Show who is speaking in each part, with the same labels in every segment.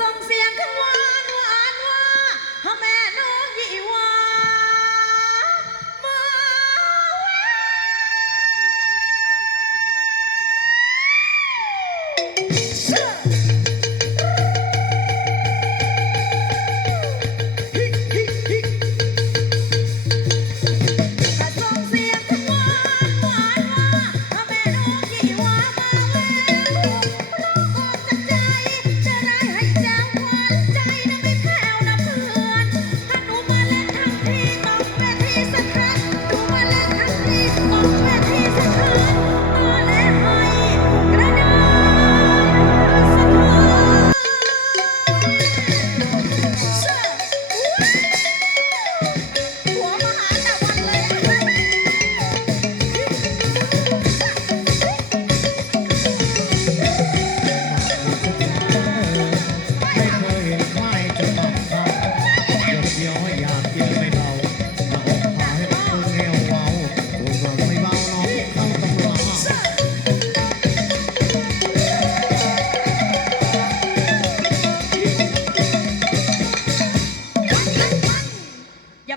Speaker 1: ส่งเสียงขึ้นหวางวาน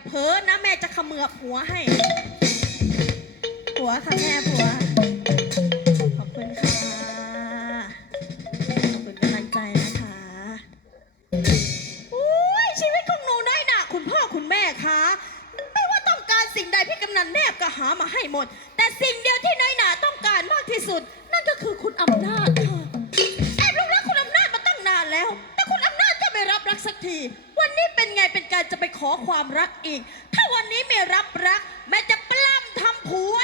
Speaker 1: เพ้อนะแม่จะขมือบหัวให้หัวค่ะแม่หัว ขอบคุณค่ะ ขอบคุณกำลังใจนะคะอุ้ยชีวิตของหนูได้หนะคุณพ่อคุณแม่คะไม่ว่าต้องการสิ่งใดพี่กำนันแนบก็หามาให้หมด แต่สิ่งเดียวที่น้อยหนาต้องการมากที่สุด นั่นก็คือคุณอำนาจค่ะแอบรู้รักคุณอำนาจมาตั้งนานแล้ว แต่คุณอำนาจก็ไม่รับรักสักที นี้เป็นไงเป็นการจะไปขอความรักอีก ถ้าวันนี้ไม่รับรัก แม่จะปล้ำทำผัว